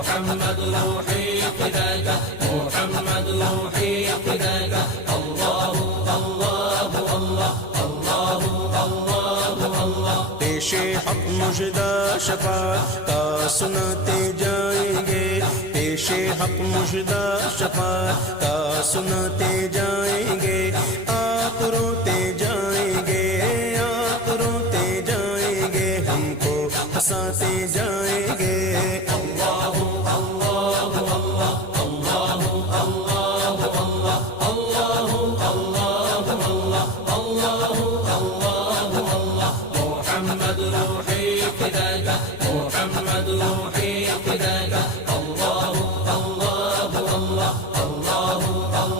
محمد روحي فداك محمد روحي فداك الله الله الله الله الله الله پیش حق مژدہ شفاعت کا سناتے جائیں گے پیش حق مژدہ شفاعت کا سناتے جائیں گے آپ روتے جائیں گے آپ روتے جائیں گے ہم کو ہنساتے جائیں گے الله الله الله الله الله الله